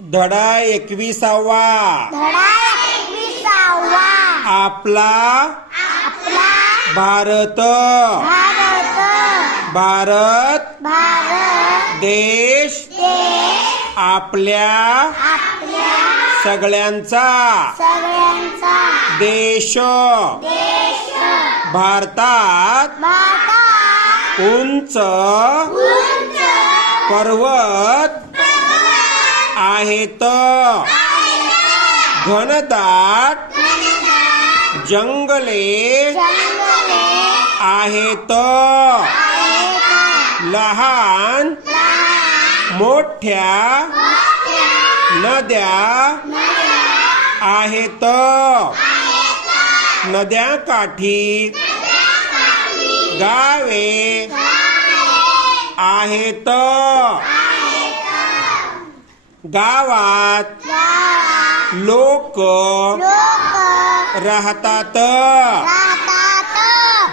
धडा एकविसावा. धडा एकविसावा. आपला आपला भारत. भारत. भारत भारत. देश देश. आपल्या आपल्या सगळ्यांचा. सगळ्यांचा. देश. देश. भारतात भारतात उंच उंच पर्वत आहेत। घनदाट जंगले आहेत। आहेत लहान मोठ्या नद्या आहेत। नद्याकाठी गावे आहेत। गावात लोक राहतात.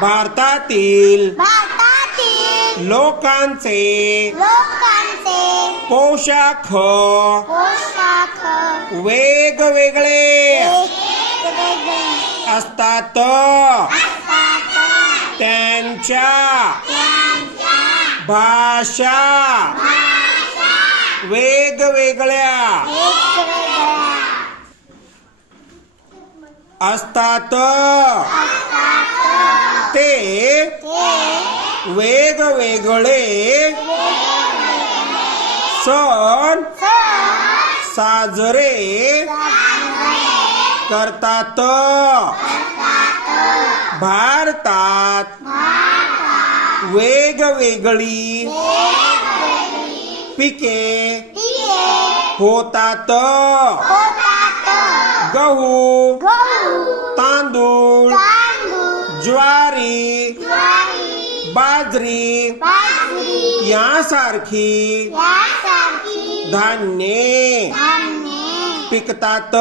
भारतातील लोकांचे पोशाख वेगवेगळे असतात. त्यांच्या भाषा वेगवेगळ्या असतात. ते वेगवेगळे. सण साजरे करतात. भारतात वेगवेगळी पिके. होतात गहू. तांदूळ. ज्वारी. बाजरी. यासारखी. धान्ये. पिकतात.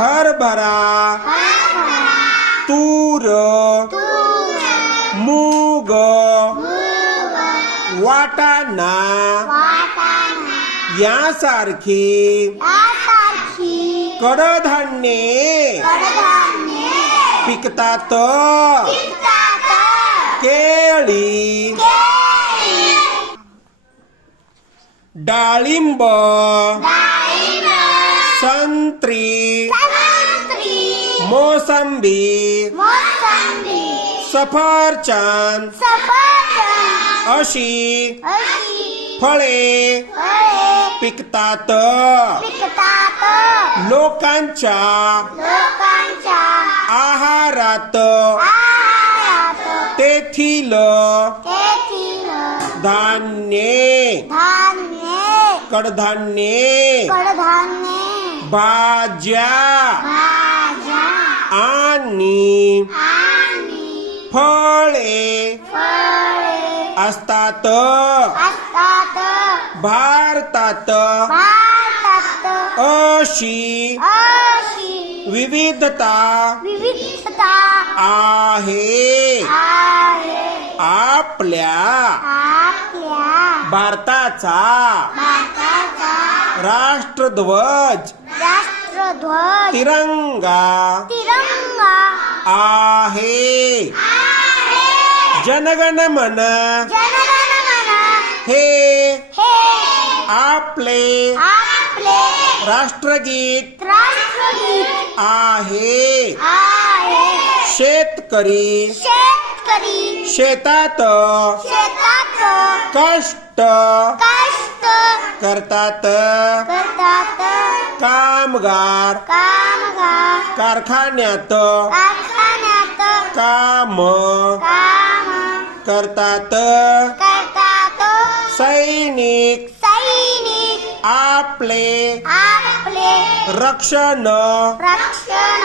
हरभरा. तूर. मूग. वाटाणा यासारखी कडधान्ये पिकतात केळी डाळिंब संत्री मोसंबी सफरचंद अशी. फळे. पिकतात. लोकांच्या आहारात. तेथील धान्ये. धान्य. कडधान्ये. भाज्या. आणि आणि फळे. फळे. असतात. असतात. भारतात. भारतात. अशी. अशी. विविधता. विविधता. आहे. आहे. आपल्या. आपल्या. भारताचा. भारताचा. राष्ट्रध्वज. राष्ट्रध्वज. तिरंगा. तिरंगा. आहे. आहे जनगण मन हे आपले राष्ट्रगीत आहे। शेतकरी शेतात शेतात कष्ट कष्ट करतात। करतात। कामगार कामगार कारखान्यात कारखान्यात काम काम करतात. करतात. सैनिक. सैनिक. आपले. आपले. रक्षण. रक्षण.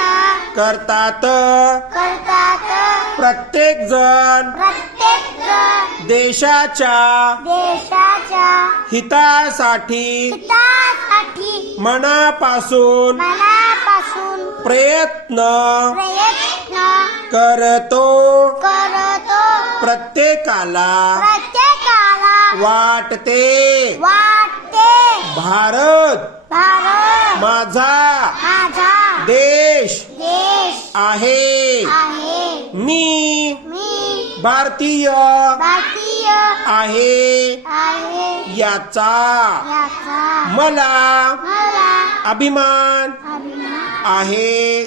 करतात. करतात. प्रत्येक जण. प्रत्येक जण. देशाच्या. देशाच्या. हितासाठी. हितासाठी. मनापासून. मनापासून. प्रयत्न. प्रयत्न. करतो. करतो प्रत्येकाला प्रत्येकाला वाटते. वाटते. भारत. भारत. माझा माझा देश देश आहे. आहे. मी मी भारतीय भारतीय आहे. आहे. याचा याचा मला मला अभिमान अभिमान आहे.